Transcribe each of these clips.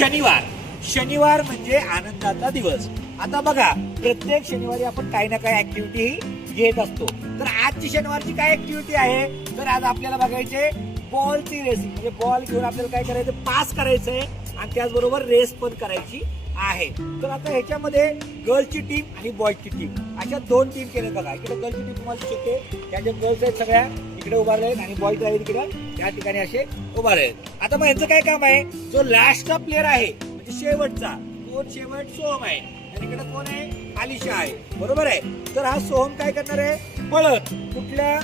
शनिवार. शनिवार म्हणजे आनंदाचा दिवस. आता बघा, प्रत्येक शनिवारी आपण काही ना काही ऍक्टिव्हिटी घेत असतो. तर आजची शनिवारची काय ऍक्टिव्हिटी आहे, तर आज आपल्याला बघायचे बॉलची रेसिंग. म्हणजे बॉल घेऊन आपल्याला काय करायचं, पास करायचंय आणि त्याचबरोबर रेस पण करायची आहे. तर आता ह्याच्यामध्ये गर्ल्सची टीम आणि बॉयजची टीम अशा दोन टीम केल्या. बघा, इकडे गर्ल्सची टीम तुम्हाला दिसते, त्या ज्या गर्ल्स आहेत सगळ्या इकडे उभारले आहेत आणि बॉयज आहेत इकडे त्या ठिकाणी असे उभारले आहेत. आता मग यांचं काय काम आहे, जो लास्टचा प्लेअर आहे म्हणजे शेवटचा, तो शेवट सोहम आहे आणि इकडे कोण आहे, आलिशा आहे. बरोबर आहे. तर हा सोहम काय करणार आहे, पळत कुठल्या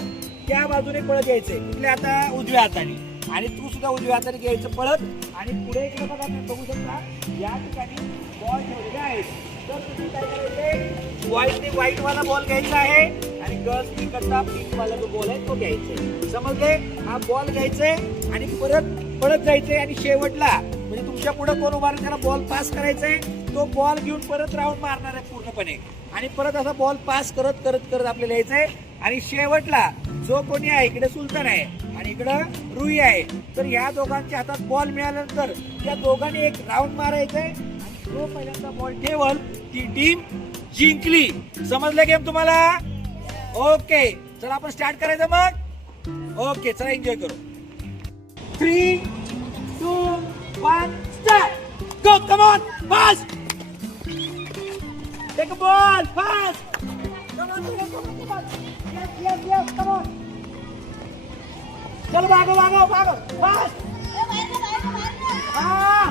त्या बाजूने पळत यायचंय, कुठल्या आता उजव्या हाताने, आणि तू सुद्धा उजव्या हाताने घ्यायचं पळत. आणि पुढे इकडे बघा, तुम्ही बघू शकता या ठिकाणी बॉल ठेवलेले आहेत. तर तुम्ही काय करायचंय, बॉयजने व्हाईट वाला बॉल घ्यायचा आहे आणि गर्ल्सनी कसा पिंक वाला जो बॉल आहे तो घ्यायचा. समजले. हा बॉल घ्यायचे आणि परत पळत जायचंय आणि शेवटला म्हणजे तुमच्या पुढे कोण उभारलं त्याला बॉल पास करायचंय. तो बॉल घेऊन परत राऊंड मारणार आहे पूर्णपणे आणि परत असा बॉल पास करत करत करत आपल्याला यायचंय. आणि शेवटला जो कोणी आहे, इकडे सुलतान आहे आणि इकडं रुई आहे, तर ह्या दोघांच्या हातात बॉल मिळाल्यानंतर त्या दोघांनी एक राऊंड मारायचंय आणि जो पहिल्यांदा बॉल ठेवल ती टीम जिंकली. समजलं गेम तुम्हाला. ओके, चला आपण स्टार्ट करायचं मग. ओके, चला एन्जॉय करू. 3, 2, 1 start. Go, come on, fast. Take a ball, fast. Come on, come on. Yes, come on. चलो भागो भागो भागो, फास्ट. हाँ,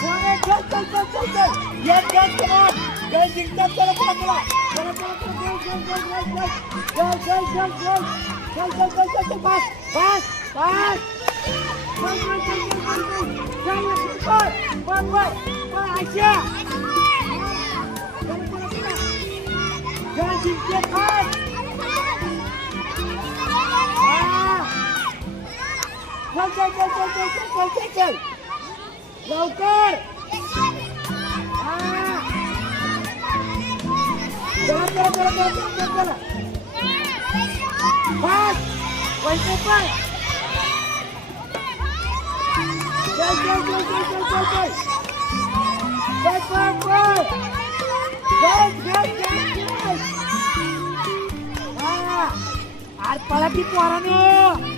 चल चल चल चल चल. Yes, come on. गर्ल जिंकतात. चलो भागला. चलो चलो चलो, चल चल चल चल चल चल चल चल चल चल, फास्ट फास्ट फास्ट. चल चल चल चल चल चल, बॉल बॉल आशिया. चलो चलो चलो, गर्ल जिंकते. फास्ट. चल चल चल चल चल चल चल चल लवकर. चला चला चला चला चला चला, फास्ट. वैसे पण चल चल चल चल चल चल चल चल चल चल चल चल चल. आज पळा की पोरांनो.